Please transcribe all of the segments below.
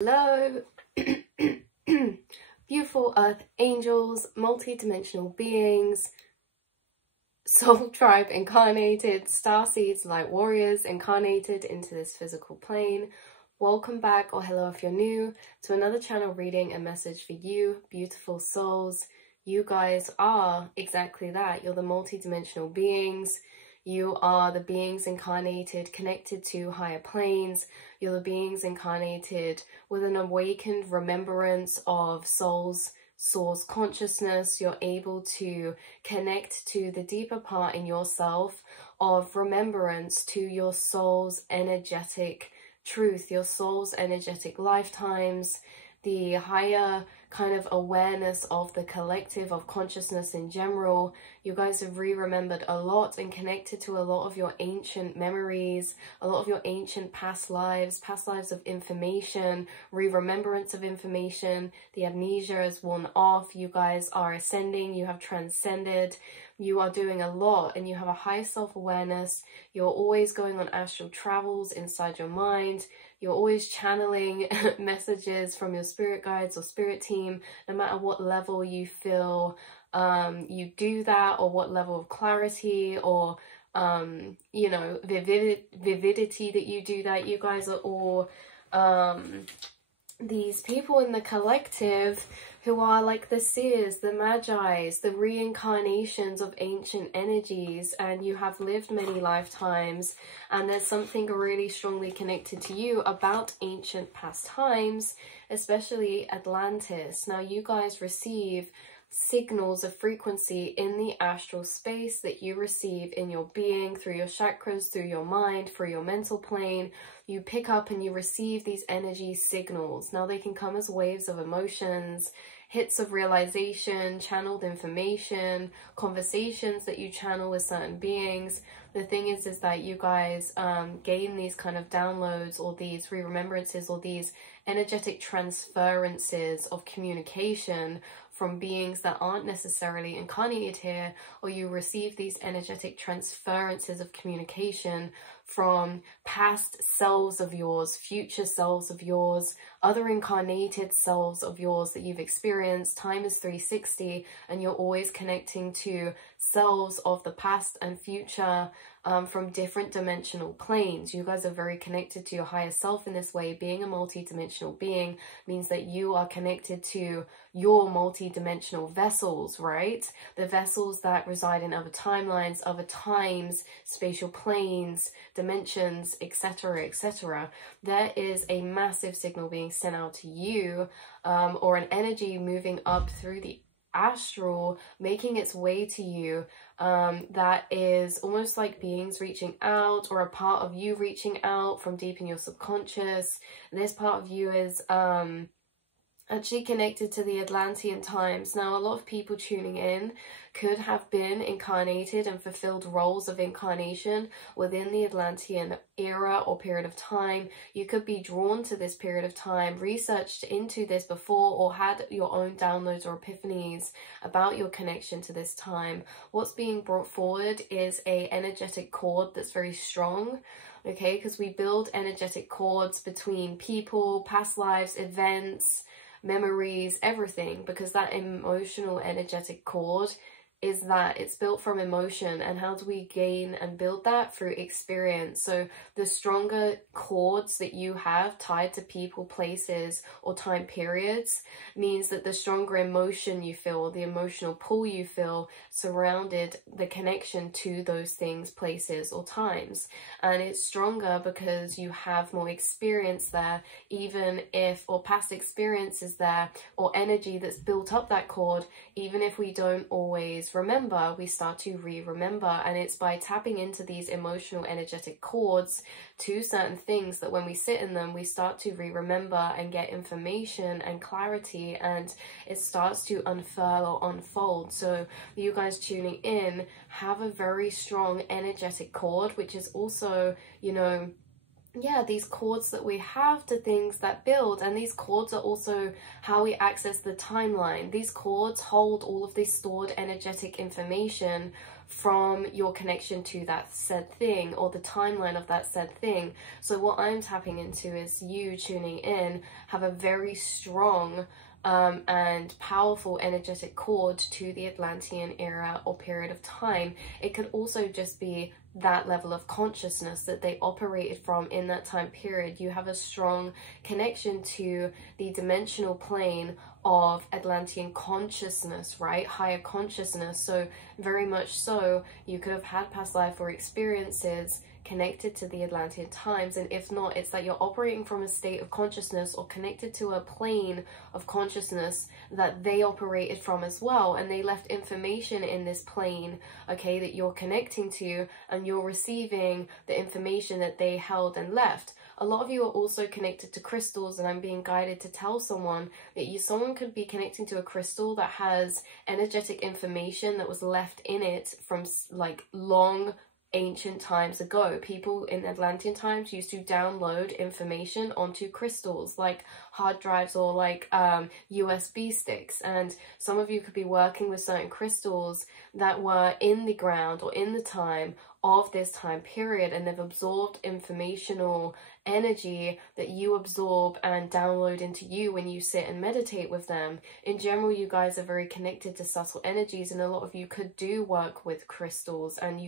Hello, beautiful earth angels, multi-dimensional beings, soul tribe incarnated, starseeds, light warriors incarnated into this physical plane. Welcome back, or hello if you're new, to another channel reading a message for you, beautiful souls. You guys are exactly that. You're the multi-dimensional beings. You are the beings incarnated, connected to higher planes. You're the beings incarnated with an awakened remembrance of soul's source consciousness. You're able to connect to the deeper part in yourself of remembrance to your soul's energetic truth, your soul's energetic lifetimes, the higher kind of awareness of the collective of consciousness in general. You guys have remembered a lot and connected to a lot of your ancient memories, a lot of your ancient past lives of information, remembrance of information. The amnesia is worn off. You guys are ascending. You have transcended. You are doing a lot and you have a high self-awareness. You're always going on astral travels inside your mind. You're always channeling messages from your spirit guides or spirit team, no matter what level you feel you do that, or what level of clarity or you know, vividity that you do that. You guys are all these people in the collective who are like the seers, the magis, the reincarnations of ancient energies, and you have lived many lifetimes, and there's something really strongly connected to you about ancient past times, especially Atlantis. Now you guys receive signals of frequency in the astral space that you receive in your being, through your chakras, through your mind, through your mental plane. You pick up and you receive these energy signals. Now they can come as waves of emotions, hits of realization, channeled information, conversations that you channel with certain beings. The thing is that you guys gain these kind of downloads, or these remembrances, or these energetic transferences of communication from beings that aren't necessarily incarnated here, or you receive these energetic transferences of communication from past selves of yours, future selves of yours, other incarnated selves of yours that you've experienced. Time is 360, and you're always connecting to selves of the past and future from different dimensional planes. You guys are very connected to your higher self in this way. Being a multi-dimensional being means that you are connected to your multi-dimensional vessels, right? The vessels that reside in other timelines, other times, spatial planes, dimensions, etc., etc. There is a massive signal being sent out to you, or an energy moving up through the astral, making its way to you, that is almost like beings reaching out, or a part of you reaching out from deep in your subconscious. This part of you is actually connected to the Atlantean times. Now, a lot of people tuning in could have been incarnated and fulfilled roles of incarnation within the Atlantean era or period of time. You could be drawn to this period of time, researched into this before, or had your own downloads or epiphanies about your connection to this time. What's being brought forward is a energetic cord that's very strong. Okay, because we build energetic cords between people, past lives, events, memories, everything, because that emotional energetic cord is that it's built from emotion. And how do we gain and build that? Through experience. So the stronger cords that you have tied to people, places, or time periods means that the stronger emotion you feel, or the emotional pull you feel surrounded the connection to those things, places, or times. And it's stronger because you have more experience there, even if, or past experiences there, or energy that's built up that cord. Even if we don't always remember, we start to remember. And it's by tapping into these emotional energetic cords to certain things that when we sit in them, we start to remember and get information and clarity, and it starts to unfurl or unfold. So you guys tuning in have a very strong energetic cord, which is also, you know, yeah, these cords that we have to things that build. And these cords are also how we access the timeline. These cords hold all of this stored energetic information from your connection to that said thing, or the timeline of that said thing. So what I'm tapping into is you tuning in have a very strong and powerful energetic cord to the Atlantean era or period of time. It could also just be that level of consciousness that they operated from in that time period. You have a strong connection to the dimensional plane of Atlantean consciousness, right? Higher consciousness. So very much so, you could have had past life or experiences connected to the Atlantean times, and if not, it's that you're operating from a state of consciousness or connected to a plane of consciousness that they operated from as well, and they left information in this plane, okay, that you're connecting to, and you're receiving the information that they held and left. A lot of you are also connected to crystals, and I'm being guided to tell someone that someone could be connecting to a crystal that has energetic information that was left in it from like long ancient times ago. People in Atlantean times used to download information onto crystals like hard drives or like USB sticks, and some of you could be working with certain crystals that were in the ground or in the time of this time period, and they've absorbed informational energy that you absorb and download into you when you sit and meditate with them. In general, you guys are very connected to subtle energies, and a lot of you could do work with crystals, and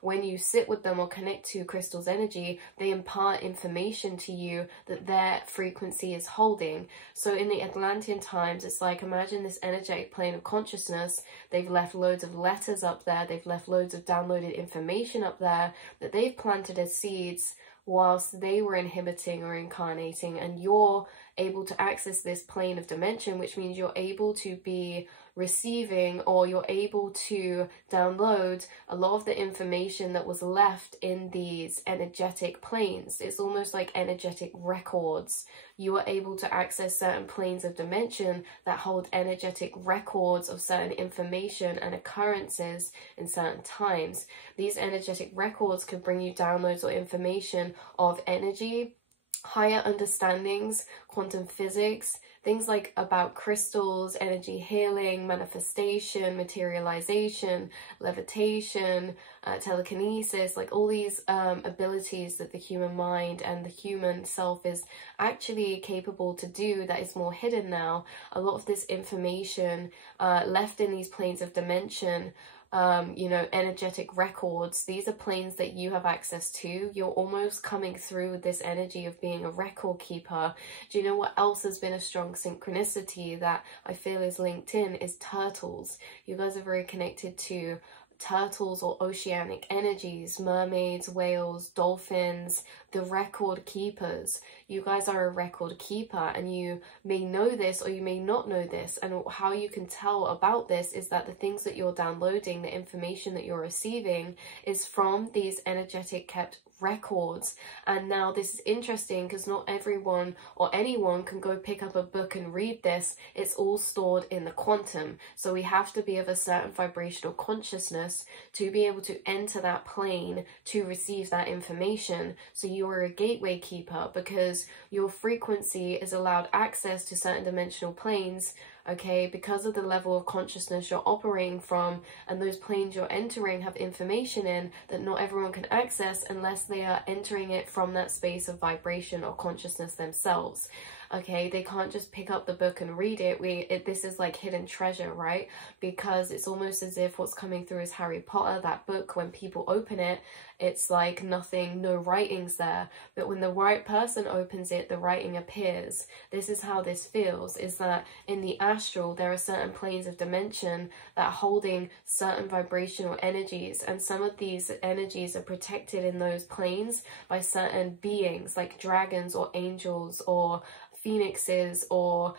when you sit with them or connect to crystals' energy, they impart information to you that their frequency is holding. So in the Atlantean times, it's like, imagine this energetic plane of consciousness. They've left loads of letters up there, they've left loads of downloaded information up there that they've planted as seeds whilst they were inhibiting or incarnating, and you're able to access this plane of dimension, which means you're able to be receiving, or you're able to download a lot of the information that was left in these energetic planes. It's almost like energetic records. You are able to access certain planes of dimension that hold energetic records of certain information and occurrences in certain times. These energetic records can bring you downloads or information of energy, higher understandings, quantum physics, things like about crystals, energy healing, manifestation, materialization, levitation, telekinesis, like all these abilities that the human mind and the human self is actually capable to do that is more hidden now. A lot of this information left in these planes of dimension, energetic records, these are planes that you have access to. You're almost coming through this energy of being a record keeper. Do you know what else has been a strong synchronicity that I feel is linked in is turtles. You guys are very connected to turtles or oceanic energies, mermaids, whales, dolphins, the record keepers. You guys are a record keeper, and you may know this or you may not know this, and how you can tell about this is that the things that you're downloading, the information that you're receiving, is from these energetic kept records. And now this is interesting because not everyone or anyone can go pick up a book and read this. It's all stored in the quantum, so we have to be of a certain vibrational consciousness to be able to enter that plane to receive that information. So you are a gateway keeper because your frequency is allowed access to certain dimensional planes, okay, because of the level of consciousness you're operating from, and those planes you're entering have information in that not everyone can access unless they are entering it from that space of vibration or consciousness themselves. Okay, they can't just pick up the book and read it. This is like hidden treasure, right? Because it's almost as if what's coming through is Harry Potter, that book. When people open it, it's like nothing, no writings there. But when the right person opens it, the writing appears. This is how this feels, is that in the astral, there are certain planes of dimension that are holding certain vibrational energies. And some of these energies are protected in those planes by certain beings like dragons or angels or phoenixes or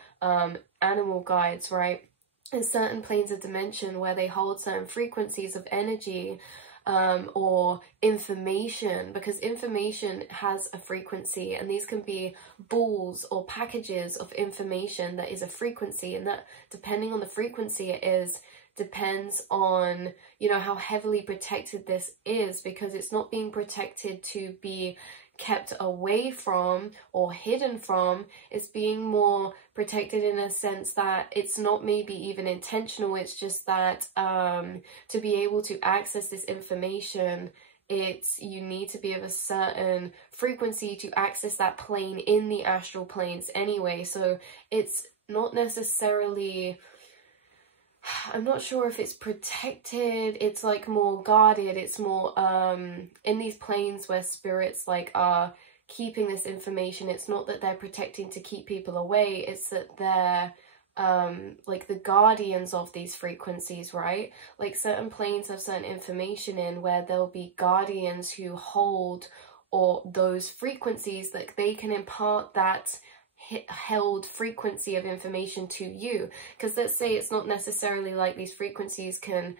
animal guides, right? In certain planes of dimension where they hold certain frequencies of energy or information, because information has a frequency, and these can be balls or packages of information that is a frequency, and that depending on the frequency it is depends on, how heavily protected this is, because it's not being protected to be kept away from or hidden from. It's being more protected in a sense that it's not maybe even intentional. It's just that to be able to access this information, you need to be of a certain frequency to access that plane in the astral planes anyway. So it's not necessarily, I'm not sure if it's protected, it's like more guarded, it's more in these planes where spirits like are keeping this information. It's not that they're protecting to keep people away, it's that they're like the guardians of these frequencies, right? Like certain planes have certain information in where there'll be guardians who hold or those frequencies, that they can impart that held frequency of information to you. Because let's say it's not necessarily like these frequencies can,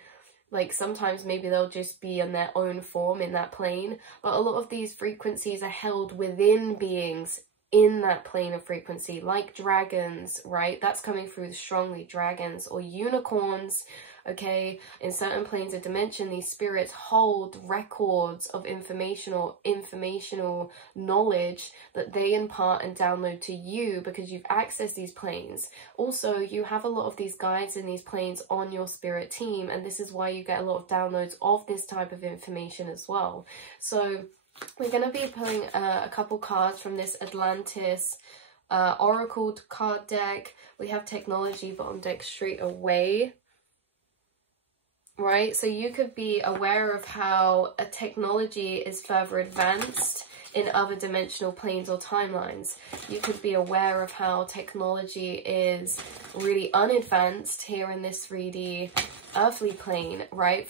like sometimes maybe they'll just be in their own form in that plane, but a lot of these frequencies are held within beings in that plane of frequency, like dragons, right? That's coming through strongly, dragons or unicorns, okay? In certain planes of dimension, these spirits hold records of informational knowledge that they impart and download to you because you've accessed these planes. Also, you have a lot of these guides in these planes on your spirit team, and this is why you get a lot of downloads of this type of information as well. So we're going to be pulling a couple cards from this Atlantis Oracle card deck. We have technology bottom deck straight away, right? So you could be aware of how a technology is further advanced in other dimensional planes or timelines. You could be aware of how technology is really unadvanced here in this 3D earthly plane, right?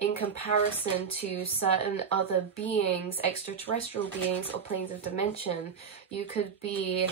In comparison to certain other beings, extraterrestrial beings or planes of dimension. You could be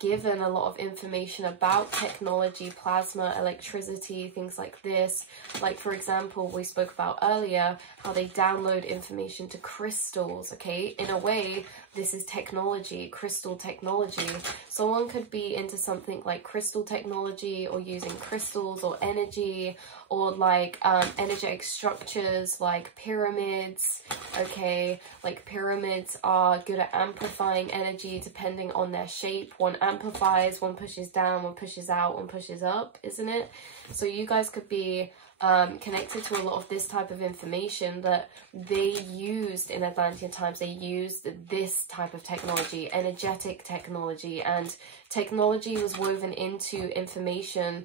given a lot of information about technology, plasma, electricity, things like this. Like, for example, we spoke about earlier how they download information to crystals, okay? In a way, this is technology, crystal technology. Someone could be into something like crystal technology or using crystals or energy, or like energetic structures like pyramids, okay? Like pyramids are good at amplifying energy depending on their shape. One amplifies, one pushes down, one pushes out, one pushes up, isn't it? So you guys could be connected to a lot of this type of information that they used in Atlantean times. They used this type of technology, energetic technology, and technology was woven into information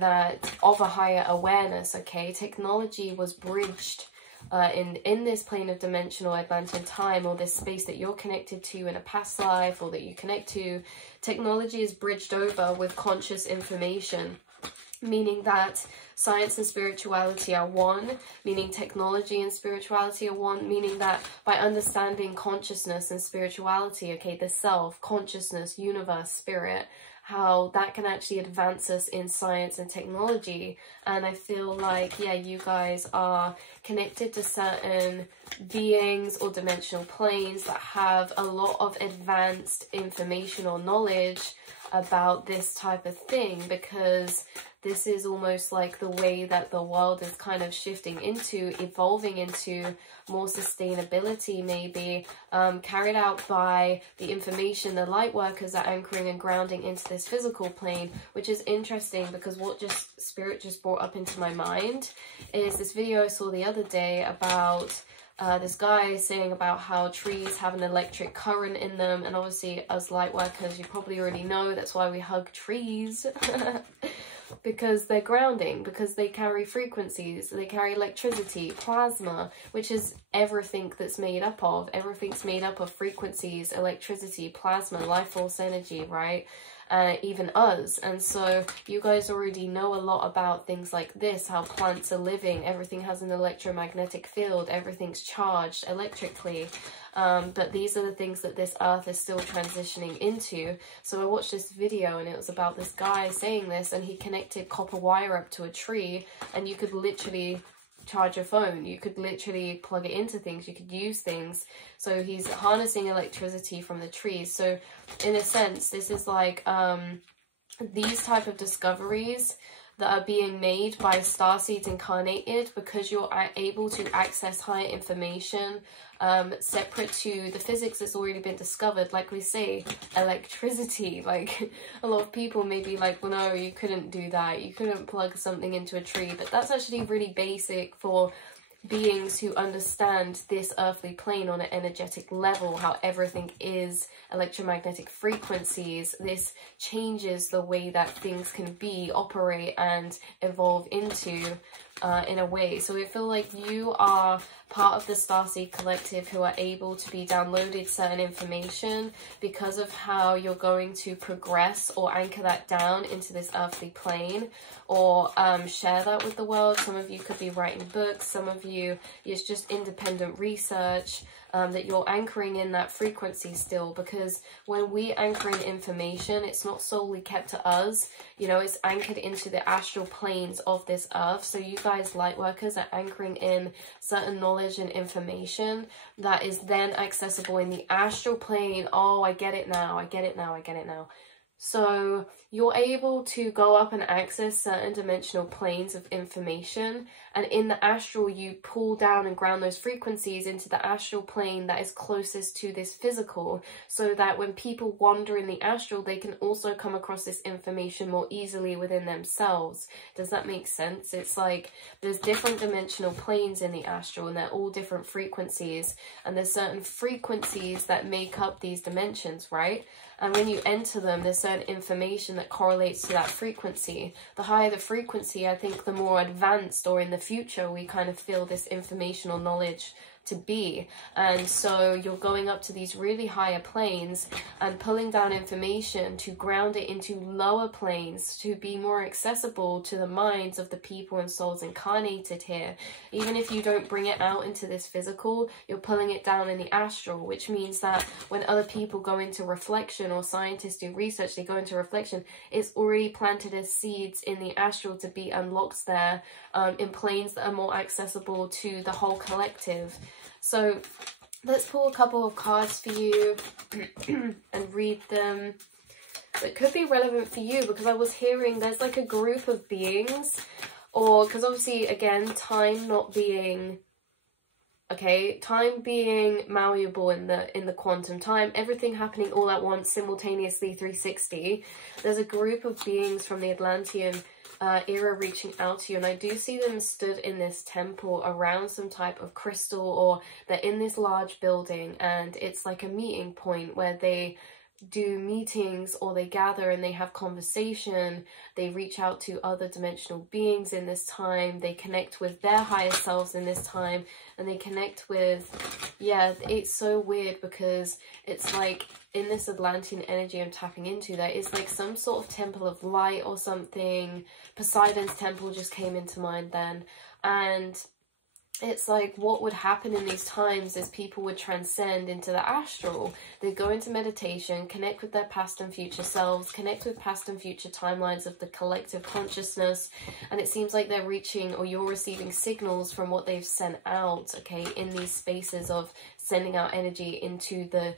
that of a higher awareness, okay? Technology was bridged in this plane of dimensional Atlantean time, or this space that you're connected to in a past life or that you connect to. Technology is bridged over with conscious information, meaning that science and spirituality are one, meaning technology and spirituality are one, meaning that by understanding consciousness and spirituality, okay, the self, consciousness, universe, spirit, how that can actually advance us in science and technology. And I feel like, yeah, you guys are connected to certain beings or dimensional planes that have a lot of advanced information or knowledge about this type of thing, because this is almost like the way that the world is kind of shifting into, evolving into more sustainability, maybe carried out by the information the light workers are anchoring and grounding into this physical plane, which is interesting because what spirit just brought up into my mind is this video I saw the other day about this guy saying about how trees have an electric current in them, and obviously as light workers you probably already know that's why we hug trees because they're grounding, because they carry frequencies, they carry electricity, plasma, which is everything that's made up of. Everything's made up of frequencies, electricity, plasma, life force energy, right? Even us. And so you guys already know a lot about things like this, how plants are living, everything has an electromagnetic field, everything's charged electrically. But these are the things that this earth is still transitioning into. So I watched this video and it was about this guy saying this, and he connected copper wire up to a tree, and you could literally charge your phone, you could literally plug it into things, you could use things. So he's harnessing electricity from the trees. So in a sense, this is like these type of discoveries that are being made by starseeds incarnated, because you're able to access higher information separate to the physics that's already been discovered. Like we say, electricity, like a lot of people may be like, well, no, you couldn't do that, you couldn't plug something into a tree, but that's actually really basic for beings who understand this earthly plane on an energetic level, how everything is electromagnetic frequencies. This changes the way that things can be, operate, and evolve into in a way. So I feel like you are part of the Starseed Collective who are able to be downloaded certain information because of how you're going to progress or anchor that down into this earthly plane, or share that with the world. Some of you could be writing books, some of you, it's just independent research, that you're anchoring in that frequency still, because when we anchor in information, it's not solely kept to us, you know, it's anchored into the astral planes of this earth. So you guys, light workers, are anchoring in certain knowledge and information that is then accessible in the astral plane. Oh, I get it now, I get it now, I get it now. So you're able to go up and access certain dimensional planes of information, and in the astral you pull down and ground those frequencies into the astral plane that is closest to this physical, so that when people wander in the astral, they can also come across this information more easily within themselves. Does that make sense? It's like there's different dimensional planes in the astral, and they're all different frequencies, and there's certain frequencies that make up these dimensions, right? And when you enter them, there's certain information that correlates to that frequency. The higher the frequency, I think the more advanced, or in the future, we kind of feel this informational knowledge to be. And so you're going up to these really higher planes and pulling down information to ground it into lower planes to be more accessible to the minds of the people and souls incarnated here. Even if you don't bring it out into this physical, you're pulling it down in the astral, which means that when other people go into reflection, or scientists do research, they go into reflection, it's already planted as seeds in the astral to be unlocked there, in planes that are more accessible to the whole collective. So let's pull a couple of cards for you and read them. It could be relevant for you, because I was hearing there's like a group of beings, or because obviously, again, time not being, okay, time being malleable in the quantum time, everything happening all at once, simultaneously, 360. There's a group of beings from the Atlantean era reaching out to you, and I do see them stood in this temple around some type of crystal, or they're in this large building, and it's like a meeting point where they do meetings, or they gather and they have conversation. They reach out to other dimensional beings in this time, they connect with their higher selves in this time, and they connect with, yeah, it's so weird, because it's like in this Atlantean energy I'm tapping into, there is like some sort of temple of light or something. Poseidon's temple just came into mind then, and it's like what would happen in these times is people would transcend into the astral. They'd go into meditation, connect with their past and future selves, connect with past and future timelines of the collective consciousness, and it seems like they're reaching, or you're receiving signals from what they've sent out, okay, in these spaces of sending out energy into the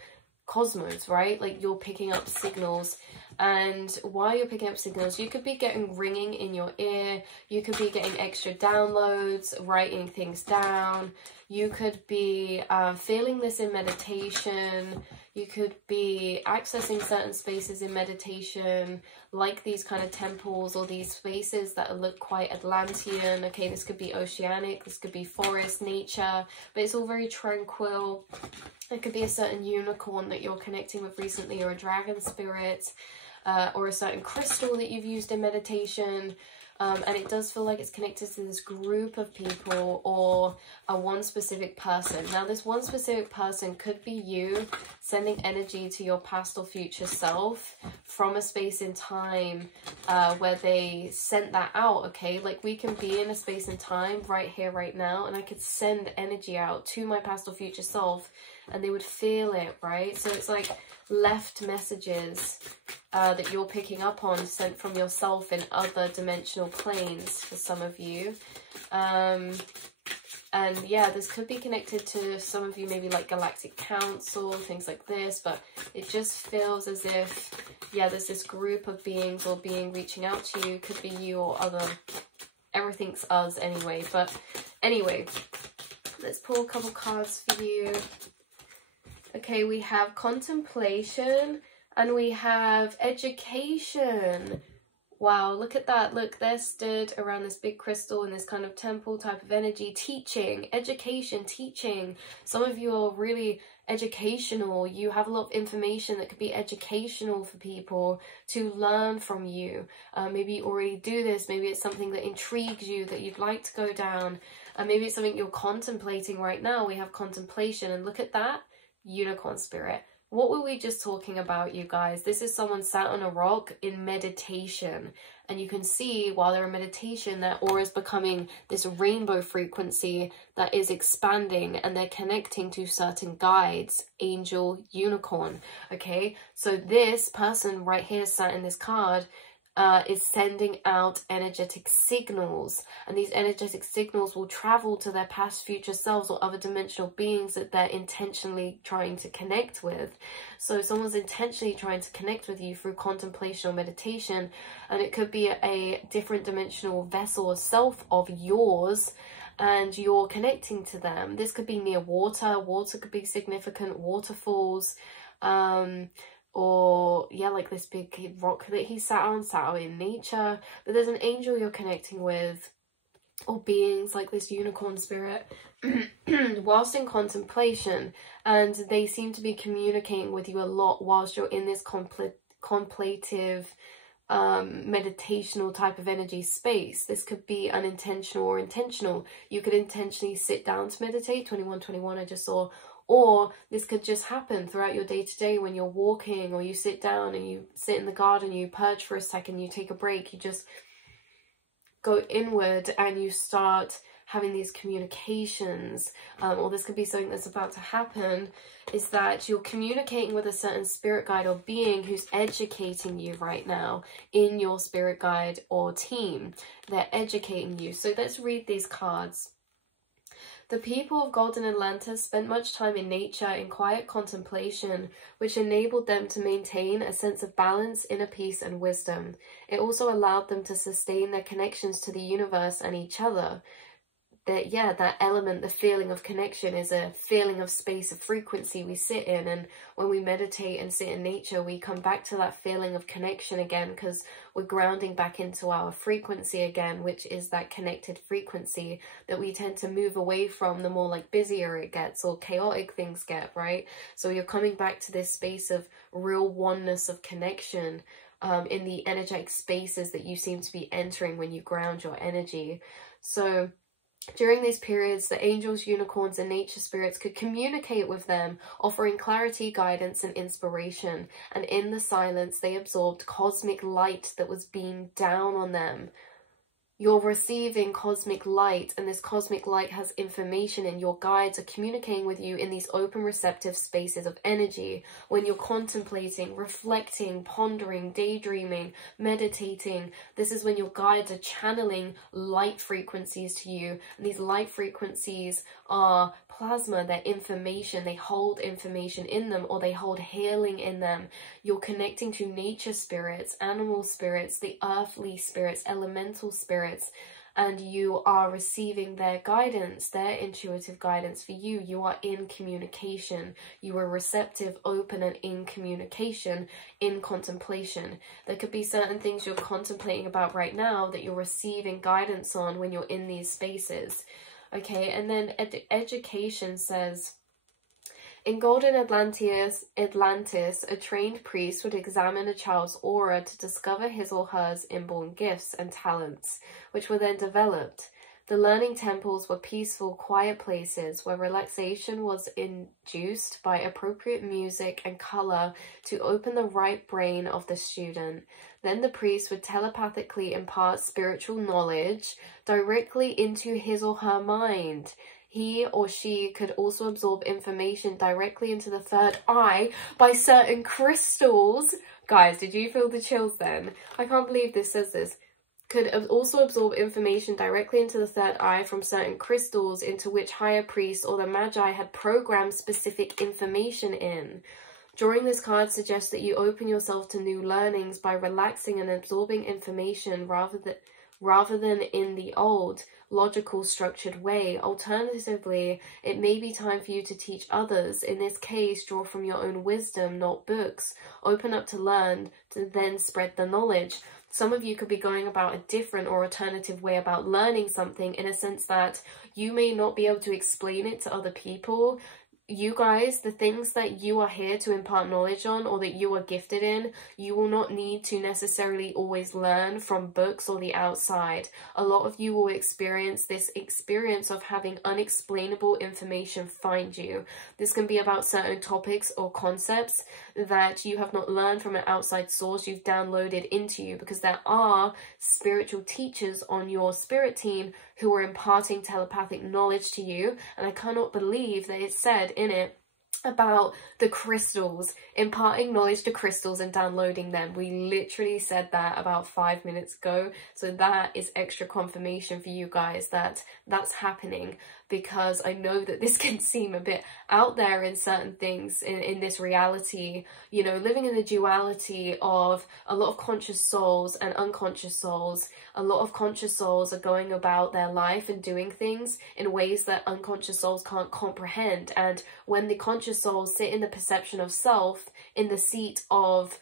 cosmos, right? Like you're picking up signals, and while you're picking up signals, you could be getting ringing in your ear, you could be getting extra downloads, writing things down, you could be feeling this in meditation, you could be accessing certain spaces in meditation, like these kind of temples, or these spaces that look quite Atlantean. Okay, this could be oceanic, this could be forest, nature, but it's all very tranquil. It could be a certain unicorn that you're connecting with recently, or a dragon spirit, or a certain crystal that you've used in meditation. And it does feel like it's connected to this group of people, or a one specific person. Now, this one specific person could be you sending energy to your past or future self from a space in time where they sent that out, okay? Like we can be in a space in time right here, right now, and I could send energy out to my past or future self, and they would feel it, right? So it's like left messages that you're picking up on, sent from yourself in other dimensional planes for some of you. And yeah, this could be connected to some of you, maybe like Galactic Council, things like this, but it just feels as if, yeah, there's this group of beings or being reaching out to you. Could be you or other, everything's us anyway. But anyway, let's pull a couple cards for you. Okay, we have contemplation and we have education. Wow, look at that. Look, they're stood around this big crystal in this kind of temple type of energy. Teaching, education, teaching. Some of you are really educational. You have a lot of information that could be educational for people to learn from you. Maybe you already do this. Maybe it's something that intrigues you that you'd like to go down. Maybe it's something you're contemplating right now. We have contemplation, and look at that. Unicorn spirit. What were we just talking about, you guys? This is someone sat on a rock in meditation, and you can see while they're in meditation their aura is becoming this rainbow frequency that is expanding, and they're connecting to certain guides, angel, unicorn. Okay, so this person right here sat in this card is sending out energetic signals, and these energetic signals will travel to their past, future selves or other dimensional beings that they're intentionally trying to connect with. So someone's intentionally trying to connect with you through contemplation or meditation, and it could be a different dimensional vessel or self of yours, and you're connecting to them. This could be near water. Water could be significant, waterfalls, or yeah, like this big rock that he sat out in nature. But there's an angel you're connecting with, or beings like this unicorn spirit whilst in contemplation, and they seem to be communicating with you a lot whilst you're in this contemplative meditational type of energy space. This could be unintentional or intentional. You could intentionally sit down to meditate, 2121 I just saw, or this could just happen throughout your day-to-day when you're walking, or you sit down and you sit in the garden, you perch for a second, you take a break, you just go inward and you start having these communications. Or this could be something that's about to happen, is that you're communicating with a certain spirit guide or being who's educating you right now in your spirit guide or team. They're educating you. So let's read these cards. The people of Golden Atlantis spent much time in nature in quiet contemplation, which enabled them to maintain a sense of balance, inner peace, and wisdom. It also allowed them to sustain their connections to the universe and each other. That element, the feeling of connection, is a feeling of space, of frequency we sit in. And when we meditate and sit in nature, we come back to that feeling of connection again, because we're grounding back into our frequency again, which is that connected frequency that we tend to move away from the more like busier it gets or chaotic things get, right? So you're coming back to this space of real oneness of connection in the energetic spaces that you seem to be entering when you ground your energy. So during these periods, the angels, unicorns, and nature spirits could communicate with them, offering clarity, guidance, and inspiration. And in the silence, they absorbed cosmic light that was beamed down on them. You're receiving cosmic light, and this cosmic light has information, and your guides are communicating with you in these open, receptive spaces of energy. When you're contemplating, reflecting, pondering, daydreaming, meditating, this is when your guides are channeling light frequencies to you. And these light frequencies are plasma, they're information. They hold information in them, or they hold healing in them. You're connecting to nature spirits, animal spirits, the earthly spirits, elemental spirits, and you are receiving their guidance, their intuitive guidance for you. You are in communication. You are receptive, open, and in communication, in contemplation. There could be certain things you're contemplating about right now that you're receiving guidance on when you're in these spaces. Okay, and then education says, in Golden Atlantis, a trained priest would examine a child's aura to discover his or her inborn gifts and talents, which were then developed. The learning temples were peaceful, quiet places where relaxation was induced by appropriate music and color to open the right brain of the student. Then the priest would telepathically impart spiritual knowledge directly into his or her mind. He or she could also absorb information directly into the third eye by certain crystals. Guys, did you feel the chills then? I can't believe this says this. could also absorb information directly into the third eye from certain crystals into which higher priests or the magi had programmed specific information in. Drawing this card suggests that you open yourself to new learnings by relaxing and absorbing information rather than in the old, logical, structured way. Alternatively, it may be time for you to teach others. In this case, draw from your own wisdom, not books. Open up to learn, to then spread the knowledge. Some of you could be going about a different or alternative way about learning something, in a sense that you may not be able to explain it to other people. You guys, the things that you are here to impart knowledge on, or that you are gifted in, you will not need to necessarily always learn from books or the outside. A lot of you will experience this experience of having unexplainable information find you. This can be about certain topics or concepts that you have not learned from an outside source, you've downloaded into you, because there are spiritual teachers on your spirit team who are imparting telepathic knowledge to you. And I cannot believe that it said in it about the crystals, imparting knowledge to crystals and downloading them. We literally said that about 5 minutes ago. So that is extra confirmation for you guys that that's happening, because I know that this can seem a bit out there in certain things in this reality, you know, living in the duality of a lot of conscious souls and unconscious souls. A lot of conscious souls are going about their life and doing things in ways that unconscious souls can't comprehend. And when the conscious souls sit in the perception of self, in the seat of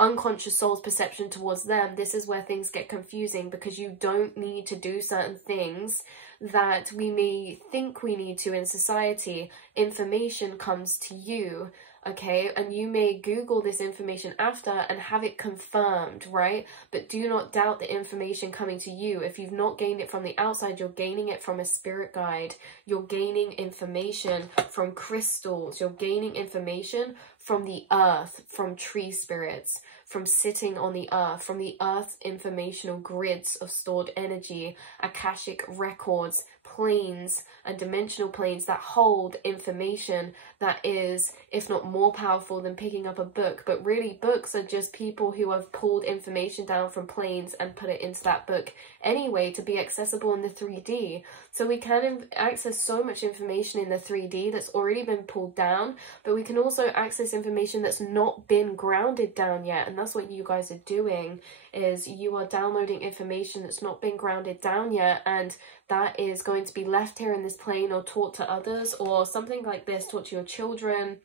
unconscious soul's perception towards them, this is where things get confusing, because you don't need to do certain things that we may think we need to in society. Information comes to you, okay, and you may Google this information after and have it confirmed, right? But do not doubt the information coming to you. If you've not gained it from the outside, you're gaining it from a spirit guide. You're gaining information from crystals. You're gaining information from the earth, from tree spirits, from sitting on the earth's informational grids of stored energy, akashic records, planes and dimensional planes that hold information that is, if not more powerful than picking up a book. But really, books are just people who have pulled information down from planes and put it into that book anyway to be accessible in the 3D. So we can access so much information in the 3D that's already been pulled down, but we can also access information that's not been grounded down yet. And that's what you guys are doing, is you are downloading information that's not been grounded down yet, and that is going to be left here in this plane or taught to others, or something like this taught to your children.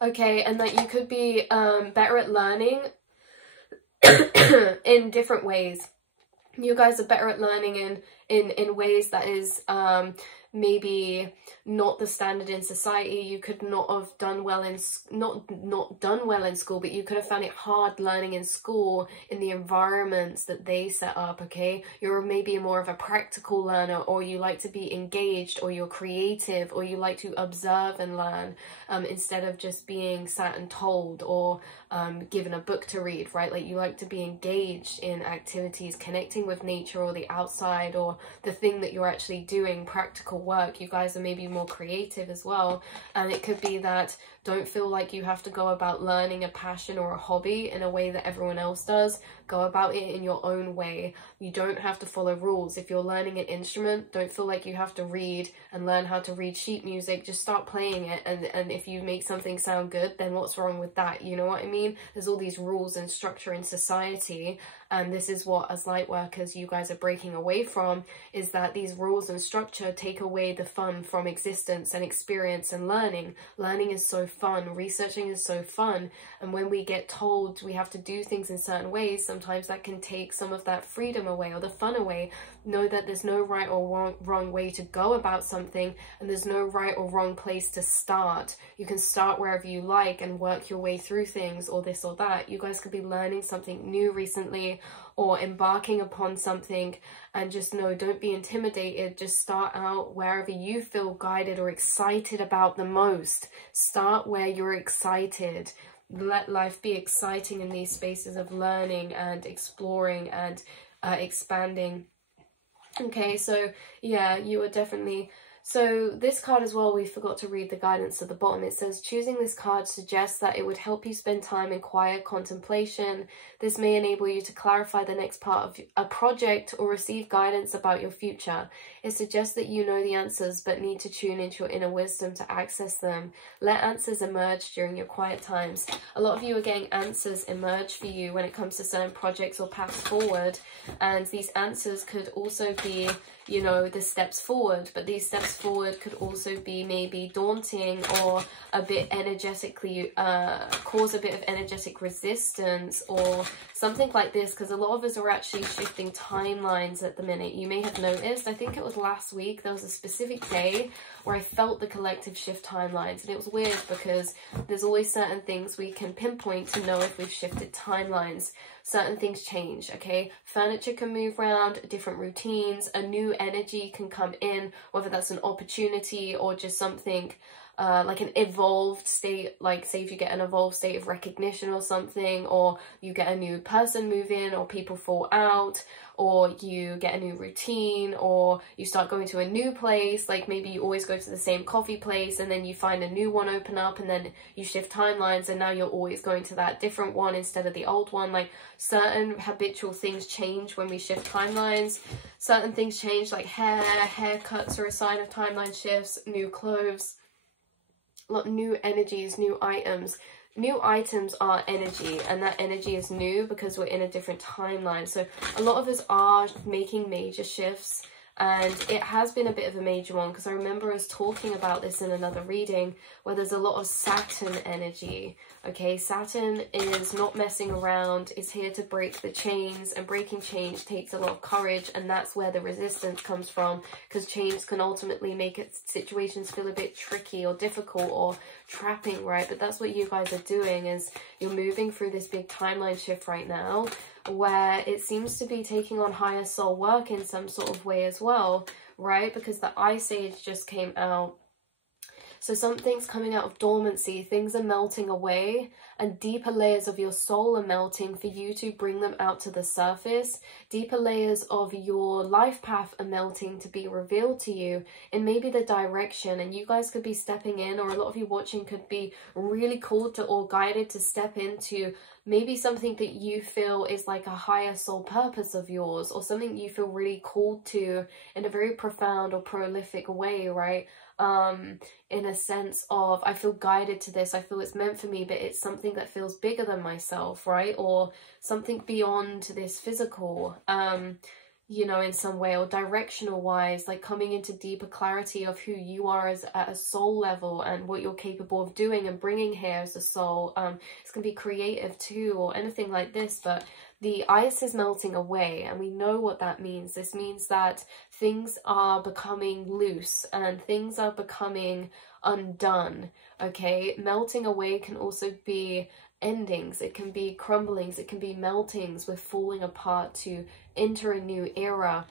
Okay, and that you could be better at learning in different ways. You guys are better at learning in ways that is maybe not the standard in society. You could not have done well in not done well in school, but you could have found it hard learning in school in the environments that they set up. Okay, you're maybe more of a practical learner, or you like to be engaged, or you're creative, or you like to observe and learn instead of just being sat and told or given a book to read, right? Like, you like to be engaged in activities, connecting with nature or the outside, or the thing that you're actually doing, practical work. You guys are maybe more creative as well. And it could be that don't feel like you have to go about learning a passion or a hobby in a way that everyone else does. Go about it in your own way. You don't have to follow rules. If you're learning an instrument, don't feel like you have to read and learn how to read sheet music. Just start playing it, and if you make something sound good, then what's wrong with that? You know what I mean? There's all these rules and structure in society, and this is what, as light workers, you guys are breaking away from, is that these rules and structure take away the fun from existence and experience and learning. Learning is so fun, researching is so fun, and when we get told we have to do things in certain ways, sometimes that can take some of that freedom away or the fun away. Know that there's no right or wrong way to go about something, and there's no right or wrong place to start. You can start wherever you like and work your way through things, or this or that. You guys could be learning something new recently, or embarking upon something, and just know, don't be intimidated. Just start out wherever you feel guided or excited about the most. Start where you're excited. Let life be exciting in these spaces of learning and exploring and expanding. Okay, so yeah, you are definitely So this card as well, we forgot to read the guidance at the bottom. It says, choosing this card suggests that it would help you spend time in quiet contemplation. This may enable you to clarify the next part of a project or receive guidance about your future. It suggests that you know the answers but need to tune into your inner wisdom to access them. Let answers emerge during your quiet times. A lot of you are getting answers emerge for you when it comes to certain projects or paths forward. And these answers could also be, you know, the steps forward, but these steps forward could also be maybe daunting or a bit energetically, cause a bit of energetic resistance or something like this, because a lot of us are actually shifting timelines at the minute. You may have noticed, I think it was last week, there was a specific day where I felt the collective shift timelines, and it was weird because there's always certain things we can pinpoint to know if we've shifted timelines. Certain things change, okay? Furniture can move around, different routines, a new energy can come in, whether that's an opportunity or just something like an evolved state, like say if you get an evolved state of recognition or something, or you get a new person move in, or people fall out, or you get a new routine, or you start going to a new place, like maybe you always go to the same coffee place and then you find a new one open up and then you shift timelines and now you're always going to that different one instead of the old one. Like certain habitual things change when we shift timelines. Certain things change, like haircuts are a sign of timeline shifts, new clothes, new energies, new items. New items are energy, and that energy is new because we're in a different timeline. So a lot of us are making major shifts, and it has been a bit of a major one because I remember us talking about this in another reading where there's a lot of Saturn energy. Okay, Saturn is not messing around, it's here to break the chains, and breaking chains takes a lot of courage, and that's where the resistance comes from, because chains can ultimately make situations feel a bit tricky or difficult or trapping, right? But that's what you guys are doing, is you're moving through this big timeline shift right now where it seems to be taking on higher soul work in some sort of way as well, right? Because the Ice Age just came out. So something's coming out of dormancy, things are melting away, and deeper layers of your soul are melting for you to bring them out to the surface. Deeper layers of your life path are melting to be revealed to you in maybe the direction, and you guys could be stepping in, or a lot of you watching could be really called to or guided to step into maybe something that you feel is like a higher soul purpose of yours, or something you feel really called to in a very profound or prolific way, right? In a sense of, I feel guided to this, I feel it's meant for me, but it's something that feels bigger than myself, right? Or something beyond this physical, you know, in some way, or directional wise, like coming into deeper clarity of who you are as at a soul level and what you're capable of doing and bringing here as a soul. It's gonna be creative too, or anything like this, but the ice is melting away, and we know what that means. This means that things are becoming loose and things are becoming undone, okay? Melting away can also be endings, it can be crumblings, it can be meltings. We're falling apart to enter a new era,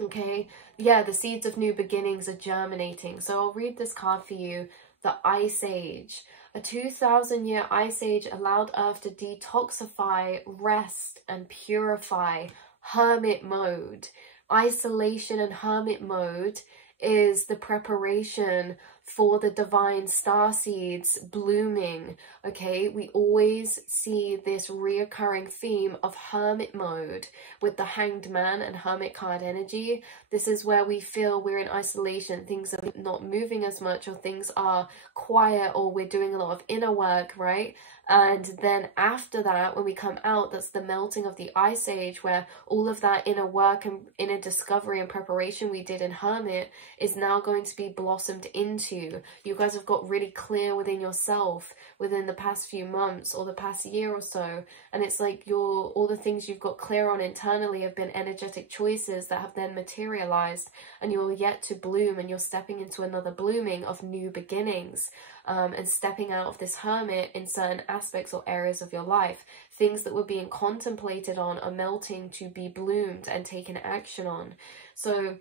okay? Yeah, the seeds of new beginnings are germinating. So I'll read this card for you. The Ice Age. A 2,000-year ice age allowed Earth to detoxify, rest, and purify. Hermit mode. Isolation and hermit mode is the preparation for the divine star seeds blooming, okay? We always see this reoccurring theme of hermit mode with the Hanged Man and Hermit card energy. This is where we feel we're in isolation, things are not moving as much, or things are quiet, or we're doing a lot of inner work, right? And then after that, when we come out, that's the melting of the Ice Age, where all of that inner work and inner discovery and preparation we did in Hermit is now going to be blossomed into. You guys have got really clear within yourself within the past few months or the past year or so, and it's like all the things you've got clear on internally have been energetic choices that have then materialized, and you're yet to bloom, and you're stepping into another blooming of new beginnings. And stepping out of this hermit in certain aspects or areas of your life. Things that were being contemplated on are melting to be bloomed and taken action on. So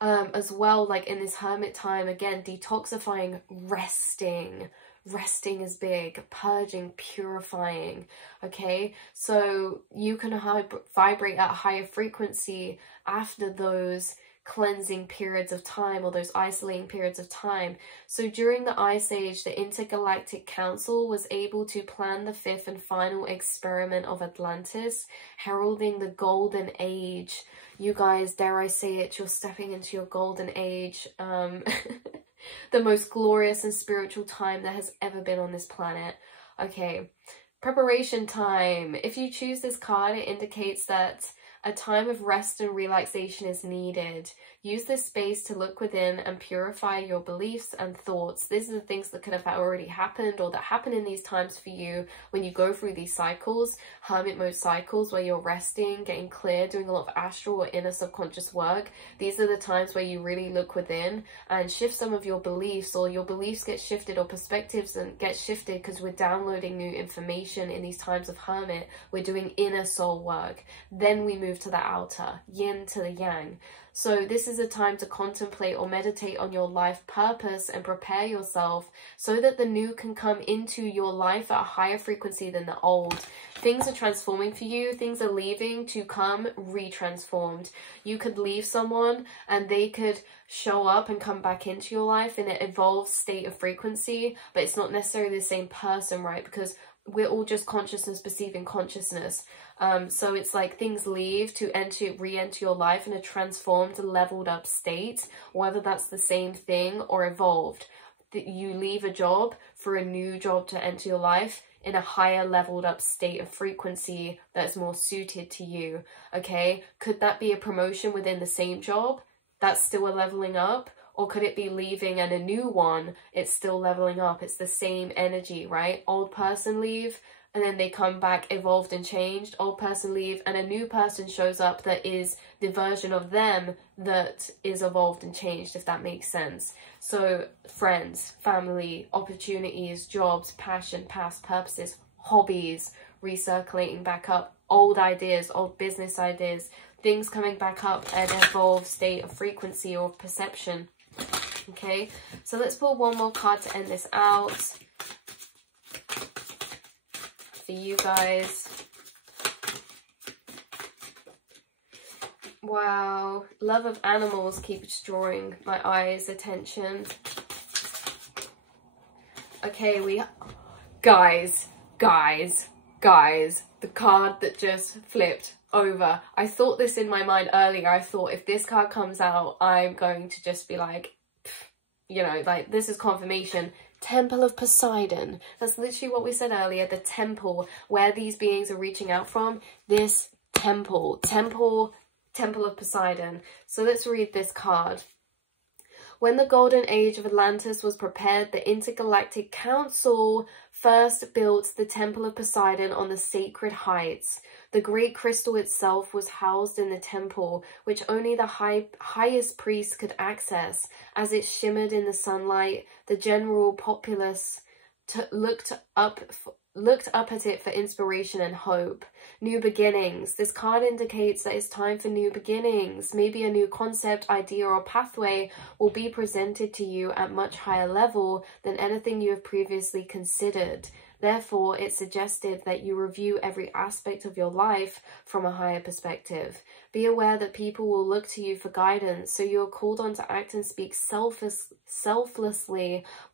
as well, like in this hermit time, again, detoxifying, resting is big, purging, purifying, okay? So you can vibrate at a higher frequency after those cleansing periods of time, or those isolating periods of time. So during the Ice Age, the Intergalactic Council was able to plan the 5th and final experiment of Atlantis, heralding the Golden Age. You guys, dare I say it, you're stepping into your Golden Age. The most glorious and spiritual time that has ever been on this planet. Okay, preparation time. If you choose this card, it indicates that a time of rest and relaxation is needed. Use this space to look within and purify your beliefs and thoughts. These are the things that could have already happened, or that happen in these times for you when you go through these cycles, hermit mode cycles, where you're resting, getting clear, doing a lot of astral or inner subconscious work. These are the times where you really look within and shift some of your beliefs, or your beliefs get shifted, or perspectives and get shifted, because we're downloading new information in these times of hermit. We're doing inner soul work. Then we move to the outer, yin to the yang. So this is a time to contemplate or meditate on your life purpose and prepare yourself so that the new can come into your life at a higher frequency than the old. Things are transforming for you. Things are leaving to come retransformed. You could leave someone and they could show up and come back into your life in an evolved state of frequency, but it's not necessarily the same person, right? Because we're all just consciousness perceiving consciousness. So it's like things leave to re-enter your life in a transformed, leveled up state, whether that's the same thing or evolved. That you leave a job for a new job to enter your life in a higher leveled up state of frequency that's more suited to you. Okay, could that be a promotion within the same job? That's still a leveling up. Or could it be leaving and a new one? It's still leveling up. It's the same energy, right? Old person leave and then they come back evolved and changed. Old person leave and a new person shows up that is the version of them that is evolved and changed, if that makes sense. So friends, family, opportunities, jobs, passion, past purposes, hobbies, recirculating back up, old ideas, old business ideas, things coming back up at an evolved state of frequency or perception. Okay, so let's pull one more card to end this out for you guys. Wow, love of animals keeps drawing my eyes' attention. Okay, guys, the card that just flipped over. I thought this in my mind earlier. I thought if this card comes out, I'm going to just be like, you know, like this is confirmation. Temple of Poseidon. That's literally what we said earlier. The temple where these beings are reaching out from. This temple of Poseidon. So let's read this card. When the Golden Age of Atlantis was prepared, the Intergalactic Council first built the Temple of Poseidon on the sacred heights. The great crystal itself was housed in the temple, which only the highest priest could access. As it shimmered in the sunlight, the general populace looked up at it for inspiration and hope. New beginnings. This card indicates that it's time for new beginnings. Maybe a new concept, idea, or pathway will be presented to you at much higher level than anything you have previously considered. Therefore, it suggested that you review every aspect of your life from a higher perspective. Be aware that people will look to you for guidance, so you are called on to act and speak selflessly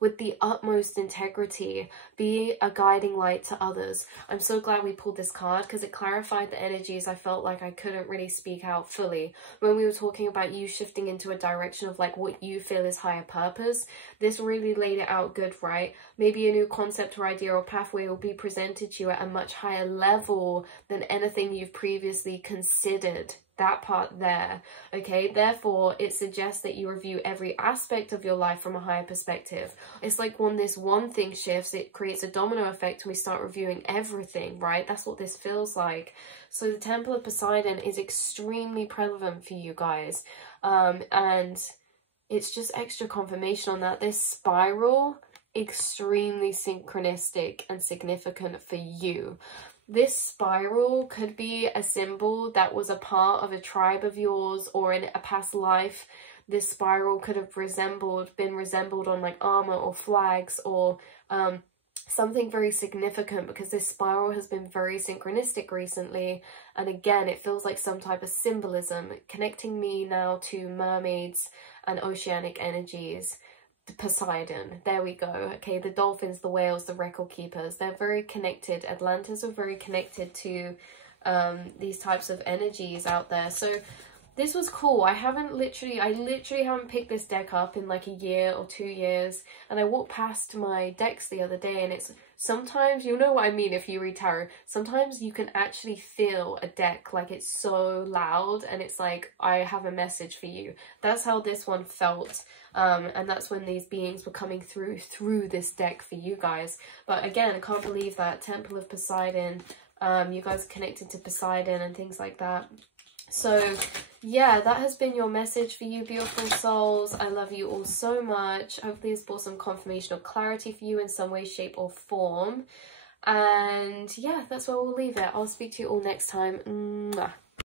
with the utmost integrity. Be a guiding light to others. I'm so glad we pulled this card because it clarified the energies I felt like I couldn't really speak out fully. When we were talking about you shifting into a direction of like what you feel is higher purpose, this really laid it out good, right? Maybe a new concept or idea or pathway will be presented to you at a much higher level than anything you've previously considered. That part there, okay? Therefore, it suggests that you review every aspect of your life from a higher perspective. It's like when this one thing shifts, it creates a domino effect and we start reviewing everything, right? That's what this feels like. So the Temple of Poseidon is extremely prevalent for you guys. And it's just extra confirmation on that. This spiral, extremely synchronistic and significant for you. This spiral could be a symbol that was a part of a tribe of yours, or in a past life. This spiral could have been resembled on like armor or flags, or something very significant, because this spiral has been very synchronistic recently, and again it feels like some type of symbolism connecting me now to mermaids and oceanic energies. Poseidon, there we go. Okay, the dolphins, the whales, the record keepers, they're very connected. Atlantis are very connected to these types of energies out there. So this was cool. I literally haven't picked this deck up in like a year or 2 years, and I walked past my decks the other day, and it's sometimes, you know what I mean if you read tarot, sometimes you can actually feel a deck like it's so loud and it's like, I have a message for you. That's how this one felt, and that's when these beings were coming through this deck for you guys. But again, I can't believe that Temple of Poseidon, you guys are connected to Poseidon and things like that. So yeah, that has been your message for you, beautiful souls. I love you all so much. Hopefully this brought some confirmation or clarity for you in some way, shape or form. And yeah, that's where we'll leave it. I'll speak to you all next time. Mwah.